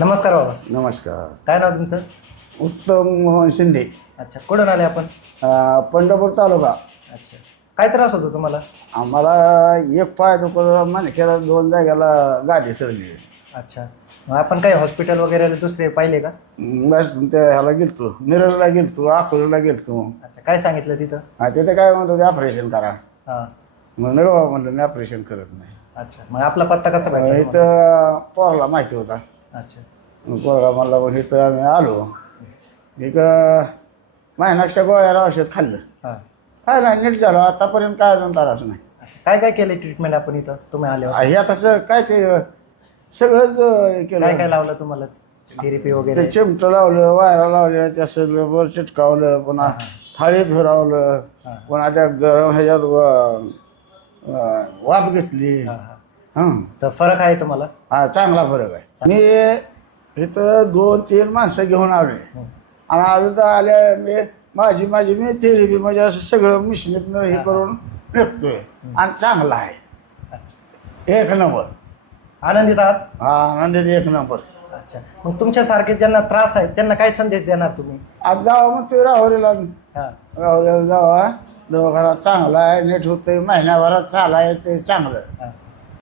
नमस्कार बाबा. नमस्कार. काय नाव तुमचं? उत्तम मोहन शिंदे. अच्छा, कुठून आले आपण? पंढरपूर तालुका. अच्छा, काय त्रास होतो तुम्हाला? आम्हाला एक पाय दुखत मणक्याला 2 जागेला गादी सरली. अच्छा, मग आपण काही हॉस्पिटल वगैरे दुसरे पाहिले का? बस त्या ह्याला गेलतो, मिरजला गेलतो, अकोल्याला गेलतो. अच्छा, काय सांगितलं तिथं? तिथे काय म्हणतो ते ऑपरेशन करा. हां. मग नाही बाबा म्हणलं मी ऑपरेशन करत नाही. अच्छा, मग आपला पत्ता कसा भेटला तुम्हाला? इथं पोराला माहिती होता. अच्छा. मग पोरगा म्हणला मग इथं आम्ही आलो. एक महिन्याच्या गोळ्याला औषध खाल्लं. हां. काय नाही नीट झालं. आतापर्यंत काय अजून त्रास नाही. अच्छा, काय काय केलं ट्रीटमेंट आपण इथं तुम्ही आल्यावर? हे तसं काय ते सगळंच काय काय केलं. लावलं तुम्हाला? थेरपी वगैरे? ते चिमटं लावलं, वायरा लावल्या, त्या सगळं वर चिटकावलं, पुन्हा थाळी फिरवलं, हां. पुन्हा त्या गरम ह्याच्यात वाफ घेतली. हां हां. हं. तर फरक आहे तुम्हाला? हा चांगला फरक आहे. मी इथं 2-3 माणसं घेऊन आले आणि आलो तर आल्या मी थेरपी म्हणजे असं सगळं मिशनीतनं हे करून निघतोय आणि चांगला आहे. अच्छा, एक नंबर. आनंदित आहात? हा आनंदीत एक नंबर. अच्छा, मग तुमच्यासारखे ज्यांना त्रास आहे त्यांना काय संदेश देणार तुम्ही? आज जावा मग ते राहुरीला हां जावा. दवाखाना चांगला आहे, नीट होतंय, महिन्याभरात चालाय ते चांगलं. हां.